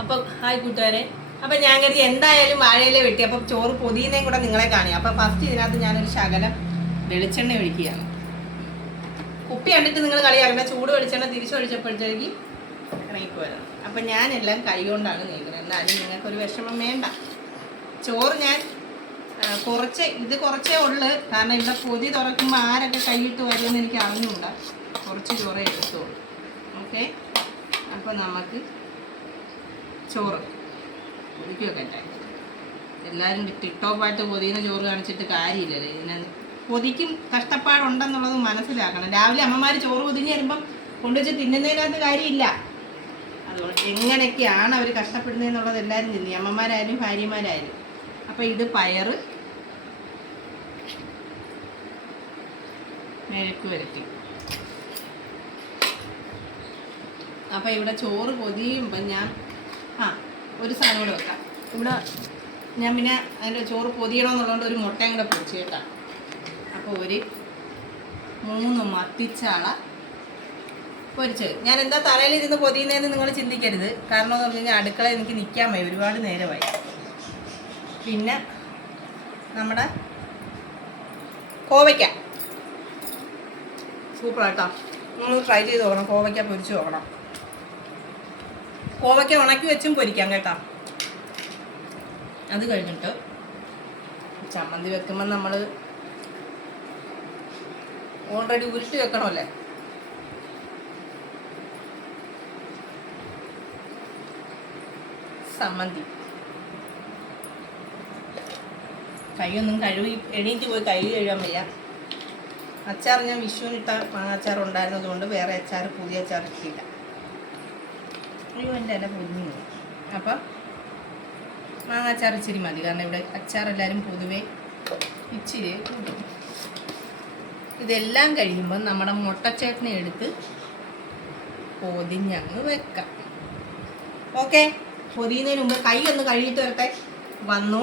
അപ്പം ഹായ് കൂട്ടുകാരെ. അപ്പം ഞാൻ കരുതി എന്തായാലും വാഴയില വെട്ടി അപ്പം ചോറ് പൊതിയുന്നേം കൂടെ നിങ്ങളെ കാണി. അപ്പം ഫസ്റ്റ് ഇതിനകത്ത് ഞാനൊരു ശകലം വെളിച്ചെണ്ണ ഒഴിക്കുകയാണ്. കുപ്പി കണ്ടിട്ട് നിങ്ങൾ കളിയാക്കണ്ട. ചൂട് വെളിച്ചെണ്ണ തിരിച്ചൊഴിച്ചപ്പോഴത്തേക്ക് ഇറങ്ങിപ്പോയതാണ്. അപ്പം ഞാനെല്ലാം കൈ കൊണ്ടാണ് നീക്കുന്നത്. എന്നാലും നിങ്ങൾക്കൊരു വിഷമം വേണ്ട. ചോറ് ഞാൻ കുറച്ചേ ഉള്ളു. കാരണം ഇവിടെ പൊതി തുറക്കുമ്പോൾ ആരൊക്കെ കൈയിട്ട് വരുമെന്ന് എനിക്ക് അറിഞ്ഞുകൂടാ. കുറച്ച് ചോറേ എടുത്തോളൂ. ഓക്കെ, അപ്പോൾ നമുക്ക് ചോറ് പൊതിക്ക് വെക്കട്ടെ. എല്ലാവരും ടിക്ടോപ്പായിട്ട് പൊതിയുന്ന ചോറ് കാണിച്ചിട്ട് കാര്യമില്ലല്ലേ. ഇതിന് പൊതിക്കും കഷ്ടപ്പാടുണ്ടെന്നുള്ളത് മനസ്സിലാക്കണം. രാവിലെ അമ്മമാർ ചോറ് പൊതിഞ്ഞ് വരുമ്പം കൊണ്ടുവച്ച് തിന്നുന്നതിനകത്ത് കാര്യമില്ല. അതുകൊണ്ട് എങ്ങനെയൊക്കെയാണ് അവർ കഷ്ടപ്പെടുന്നതെന്നുള്ളത് എല്ലാവരും തിന്നി, അമ്മമാരായാലും ഭാര്യമാരായാലും. അപ്പം ഇത് പയറ് മെഴുക്ക് വരട്ടി. അപ്പം ഇവിടെ ചോറ് പൊതിയുമ്പം ഞാൻ ഒരു സാധനം കൂടെ വെക്കാം. ഇവിടെ ഞാൻ പിന്നെ അതിൻ്റെ ചോറ് പൊതിയണമെന്നുള്ളതുകൊണ്ട് ഒരു മുട്ടയും കൂടെ പൊരിച്ച് കേട്ടാം. അപ്പോൾ ഒരു 3 മത്തിച്ചാള പൊരിച്ചത്. ഞാൻ എന്താ തലയിൽ ഇരുന്ന് പൊതിയുന്നതെന്ന് നിങ്ങൾ ചിന്തിക്കരുത്. കാരണം എന്ന് പറഞ്ഞു കഴിഞ്ഞാൽ അടുക്കളയിൽ എനിക്ക് നിൽക്കാൻ വയ്യ, ഒരുപാട് നേരമായി. പിന്നെ നമ്മുടെ കോവയ്ക്ക സൂപ്പറാട്ടോ. നിങ്ങൾ ട്രൈ ചെയ്ത് നോക്കണം. കോവയ്ക്ക പൊരിച്ച് നോക്കണം. കോവയ്ക്ക ഉണക്കി വെച്ചും പൊരിക്കാം കേട്ടോ. അത് കഴിഞ്ഞിട്ട് ചമ്മന്തി വെക്കുമ്പോൾ നമ്മൾ ഓൾറെഡി ഉരുട്ടി വെക്കണമല്ലേ. ചമ്മന്തി കൈയൊന്നും കഴുകി എണീറ്റ് പോയി കൈ കഴുകാൻ വയ്യ. അച്ചാർ ഞാൻ വിഷുവിനിട്ട മാങ്ങാച്ചാർ ഉണ്ടായിരുന്നതുകൊണ്ട് വേറെ അച്ചാർ പുതിയ അച്ചാർ ഇട്ടില്ല. അയ്യോ എൻ്റെ അല്ല പൊതിഞ്ഞു. അപ്പം മാങ്ങാച്ചാർ ഇച്ചിരി മതി. കാരണം ഇവിടെ അച്ചാർ എല്ലാവരും പൊതുവെ ഇച്ചിരി കൂട്ടും. ഇതെല്ലാം കഴിയുമ്പോൾ നമ്മുടെ മുട്ടച്ചേട്ടനെ എടുത്ത് പൊതിഞ്ഞങ്ങ് വെക്കാം. ഓക്കെ, പൊതിയുന്നതിന് മുമ്പ് കൈ ഒന്ന് കഴുകിയിട്ട് വരട്ടെ. വന്നു.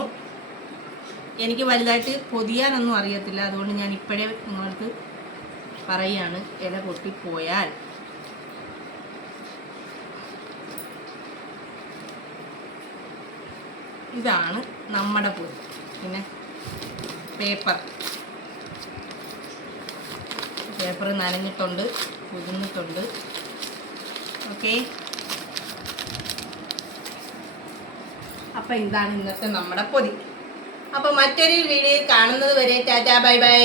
എനിക്ക് വലുതായിട്ട് പൊതിയാനൊന്നും അറിയത്തില്ല. അതുകൊണ്ട് ഞാൻ ഇപ്പോഴേ നിങ്ങൾക്ക് പറയുകയാണ്, ഇല പൊട്ടിപ്പോയാൽ ഇതാണ് നമ്മുടെ പൊതി. പിന്നെ പേപ്പർ നനഞ്ഞിട്ടുണ്ട്, പൊതിഞ്ഞിട്ടുണ്ട്. ഓക്കെ, അപ്പം ഇതാണ് ഇന്നത്തെ നമ്മുടെ പൊതി. അപ്പോൾ മറ്റൊരു വീഡിയോ കാണുന്നത് വരെ ടാറ്റാ ബൈ ബൈ.